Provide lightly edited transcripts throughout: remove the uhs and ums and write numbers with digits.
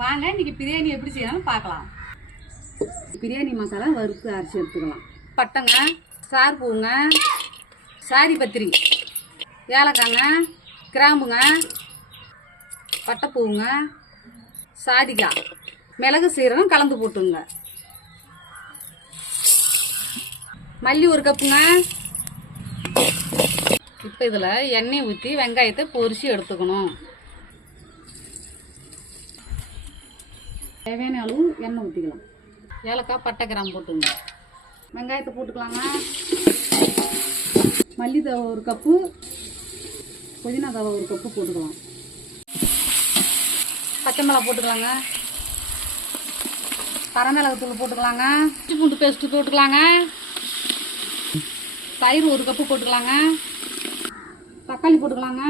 வாங்க இன்னைக்கு பிரியாணி எப்படி செய்யணும்னு பார்க்கலாம். பிரியாணி மசாலா வறுத்து அரைச்சி எடுத்துக்கலாம். பட்டைங்க, ஸ்டார் பூவுங்க, சாரி பத்திரி, ஏலக்காய்ங்க, கிராம்புங்க, பட்டைப்பூவுங்க, சாதிக்காய், மிளகு சீரகம் கலந்து போட்டுங்க. மல்லி ஒரு கப்புங்க. இப்போ இதில் எண்ணெய் ஊற்றி வெங்காயத்தை பொரிச்சு எடுத்துக்கணும். தேவையான அளவு எண்ணெய் ஊற்றிக்கலாம். ஏலக்காய், பட்டை, கிராம்பு போட்டுங்க. வெங்காயத்தை போட்டுக்கலாங்க. மல்லி தவை ஒரு கப்பு, புதினா தவை ஒரு கப்பு போட்டுக்கலாம். பச்சை மிளகா போட்டுக்கலாங்க. கரமிளகுத்தூள் போட்டுக்கலாங்க. இஞ்சி பூண்டு பேஸ்ட்டு போட்டுக்கலாங்க. தயிர் ஒரு கப்பு போட்டுக்கலாங்க. தக்காளி போட்டுக்கலாங்க.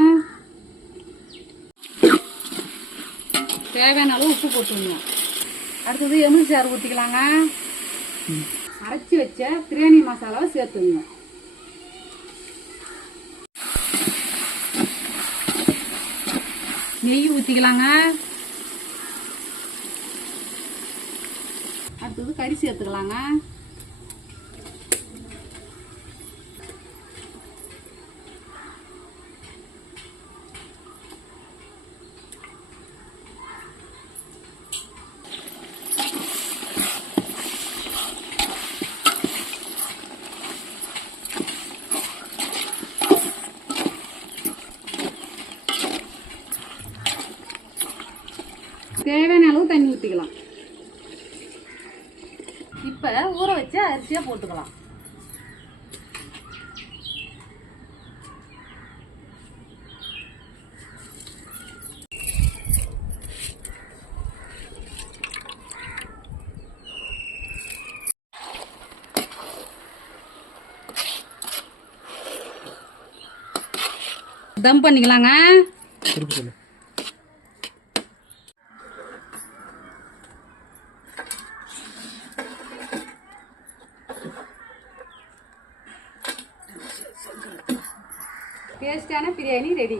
தேவையான அளவு உப்பு போட்டுக்கோங்க. அடுத்தது எலுமிச்சை சாறு ஊற்றிக்கலாங்க. அரைச்சி வச்ச பிரியாணி மசாலாவை சேர்த்துங்க. நெய் ஊற்றிக்கலாங்க. அடுத்தது கறி சேர்த்துக்கலாங்க. தேவையான அளவு தண்ணி ஊற்றிக்கலாம். இப்போ ஊற வச்ச அரிசியாக போட்டுக்கலாம். தம் பண்ணிக்கலாங்க. டேஸ்டான பிரியாணி ரெடி.